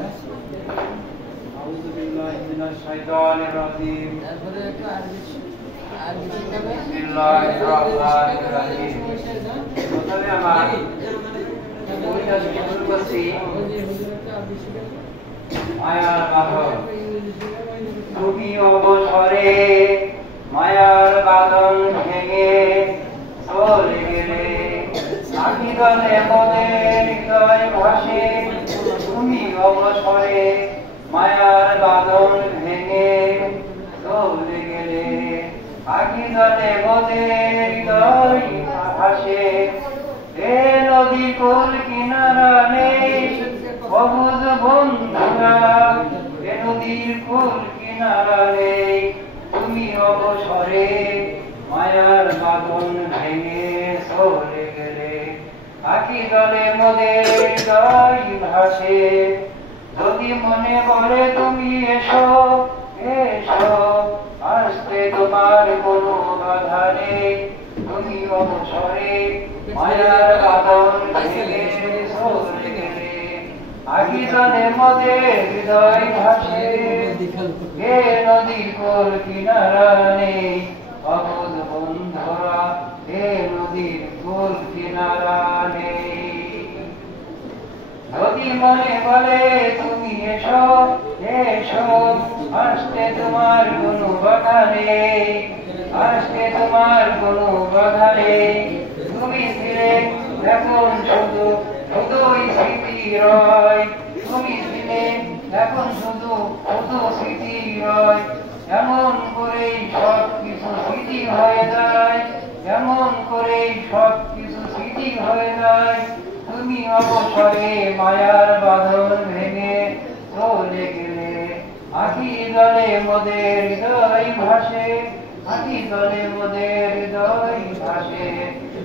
أعوذ بالله من الشيطان الرجيم بسم الله الرحمن الرحيم প্রথমে আমার বইটা শুরু করছি মায়ার বাঁধন তুমি অবসরে মায়ার বাঁধন ভেঙে চলে গেলে আখি দলে মনের হৃদয় ভাসে তুমি অবসরে মায়ার বাঁধন ভেঙে চলে গেলে আখি দলে মনের হৃদয় ভাসে এ নদী কোল কিনারা নেই অবুঝ বন্ধুরা এ নদীর কোল কিনারা নেই তুমি অবসরে মায়ার বাঁধন ভেঙে চলে গেলে আখি দলে মদের হৃদয় ভাসে যদি মনে বলে তুমি এসো এসো আসতে তোমার কোনো বাধা নেই তুমি অবসরে মায়ার বাঁধন ভেঙে চলে গেলে আখি দলে মদের হৃদয় ভাসে এ নদীর কোল কিনারা নেই অবুঝ বন্ধুরা এ নদীর কোল কিনারা নেই যদি মনে বলে তুমি এসো এসো আসতে তোমার কোনো বাধা নেই আসতে তোমার কোনো বাধা নেই তুমি ছিলে এখন শুধু শুধুই স্মৃতি রয় তুমি ছিলে এখন শুধু শুধু স্মৃতি রয় এমন করেই সব কিছু স্মৃতি হয়ে যায় এমন করেই সব কিছু স্মৃতি হয়ে যায় তুমি অবসরে মায়ার বাঁধন ভেঙে চলে গেলে আখি দলে মদের হৃদয় ভাসে আখি দলে মদের হৃদয় ভাসে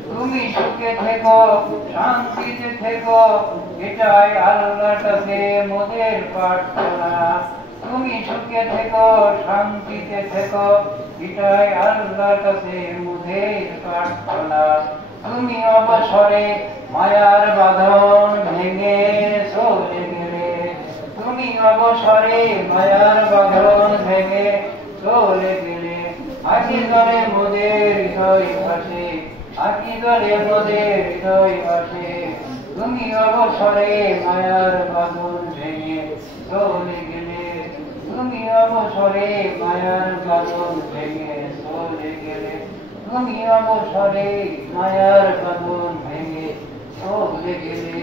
তুমি সুখে থেকো শান্তিতে থেকো এটাই আল্লাহর কাছে মোদের প্রার্থনা তুমি সুখে থেকো শান্তিতে থেকো এটাই আল্লাহর কাছে মোদের প্রার্থনা তুমি অবসরে মায়ার বাঁধন ভেঙে চলে গেলে তুমি অবসরে মায়ার বাঁধন ভেঙে চলে গেলে আখি দলে মোদের হৃদয় ভাসে আখি দলে মোদের হৃদয় ভাসে তুমি অবসরে মায়ার বাঁধন ভেঙে চলে গেলে তুমি অবসরে মায়ার বাঁধন ভেঙে চলে গেলে তুমি অবসরে মায়ার বাঁধন ভেঙে চলে গেলে